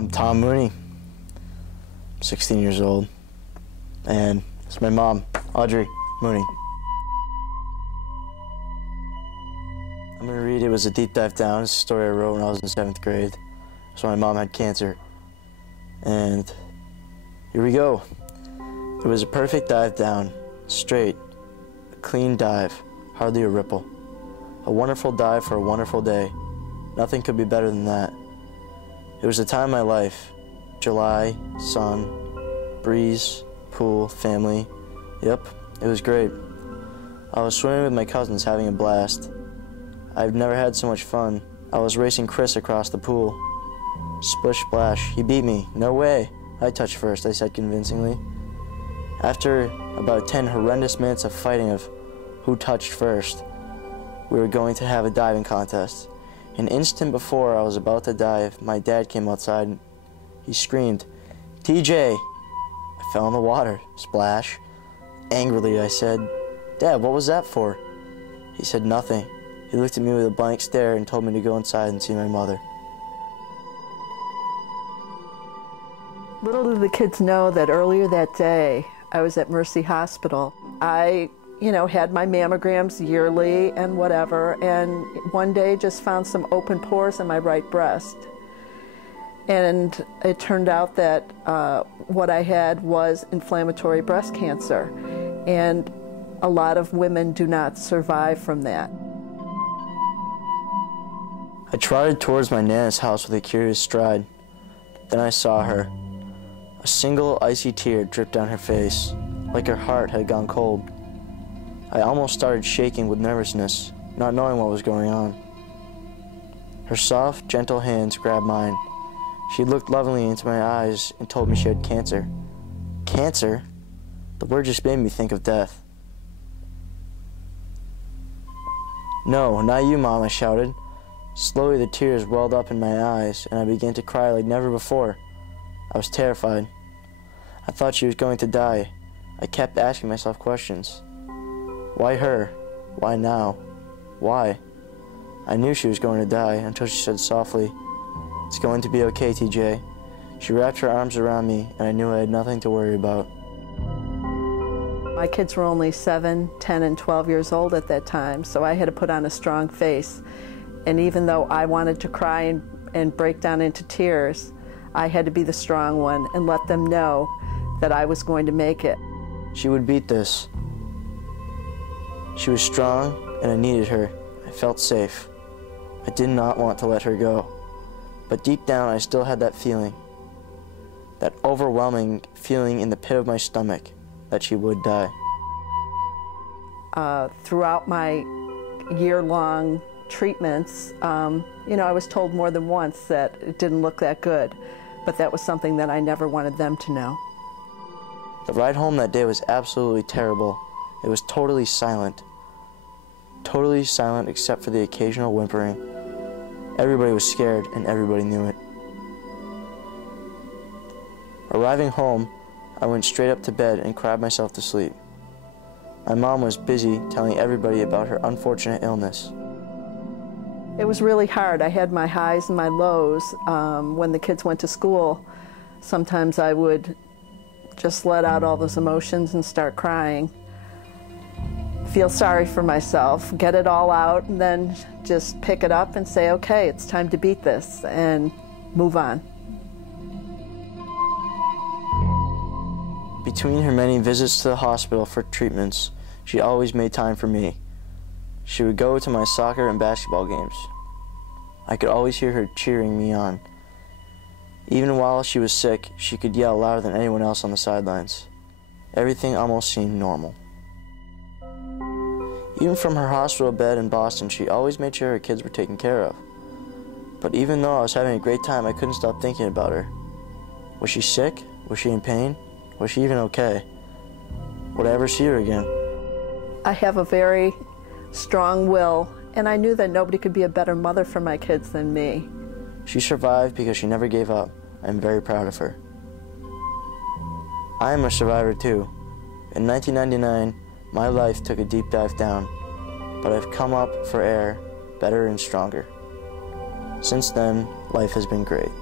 I'm Tom Mooney, 16 years old, and it's my mom, Audrey Mooney. I'm going to read It Was a Deep Dive Down. It's a story I wrote when I was in 7th grade. So my mom had cancer. And here we go. It was a perfect dive down, straight, a clean dive, hardly a ripple. A wonderful dive for a wonderful day. Nothing could be better than that. It was the time of my life. July, sun, breeze, pool, family. Yep, it was great. I was swimming with my cousins, having a blast. I've never had so much fun. I was racing Chris across the pool. Splish splash, he beat me. No way. I touched first, I said convincingly. After about 10 horrendous minutes of fighting of who touched first, we were going to have a diving contest. An instant before I was about to dive, my dad came outside. He screamed, "TJ!" I fell in the water. Splash. Angrily, I said, "Dad, what was that for?" He said nothing. He looked at me with a blank stare and told me to go inside and see my mother. Little did the kids know that earlier that day, I was at Mercy Hospital. I, had my mammograms yearly and whatever, and one day just found some open pores in my right breast. And it turned out that what I had was inflammatory breast cancer. And a lot of women do not survive from that. I trotted towards my Nana's house with a curious stride. Then I saw her. A single icy tear dripped down her face, like her heart had gone cold. I almost started shaking with nervousness, not knowing what was going on. Her soft, gentle hands grabbed mine. She looked lovingly into my eyes and told me she had cancer. Cancer? The word just made me think of death. "No, not you, Mom," I shouted. Slowly the tears welled up in my eyes, and I began to cry like never before. I was terrified. I thought she was going to die. I kept asking myself questions. Why her? Why now? Why? I knew she was going to die until she said softly, "It's going to be okay, TJ." She wrapped her arms around me, and I knew I had nothing to worry about. My kids were only 7, 10, and 12 years old at that time, so I had to put on a strong face. And even though I wanted to cry and break down into tears, I had to be the strong one and let them know that I was going to make it. She would beat this. She was strong, and I needed her. I felt safe. I did not want to let her go. But deep down, I still had that feeling, that overwhelming feeling in the pit of my stomach, that she would die. Throughout my year-long treatments, I was told more than once that it didn't look that good, but that was something that I never wanted them to know. The ride home that day was absolutely terrible. It was totally silent except for the occasional whimpering. Everybody was scared, and everybody knew it. Arriving home, I went straight up to bed and cried myself to sleep. My mom was busy telling everybody about her unfortunate illness. It was really hard. I had my highs and my lows. When the kids went to school, sometimes I would just let out all those emotions and start crying. Feel sorry for myself, get it all out, and then just pick it up and say, okay, it's time to beat this, and move on. Between her many visits to the hospital for treatments, she always made time for me. She would go to my soccer and basketball games. I could always hear her cheering me on. Even while she was sick, she could yell louder than anyone else on the sidelines. Everything almost seemed normal. Even from her hospital bed in Boston, she always made sure her kids were taken care of. But even though I was having a great time, I couldn't stop thinking about her. Was she sick? Was she in pain? Was she even okay? Would I ever see her again? I have a very strong will, and I knew that nobody could be a better mother for my kids than me. She survived because she never gave up. I'm very proud of her. I am a survivor too. In 1999, my life took a deep dive down, but I've come up for air better and stronger. Since then, life has been great.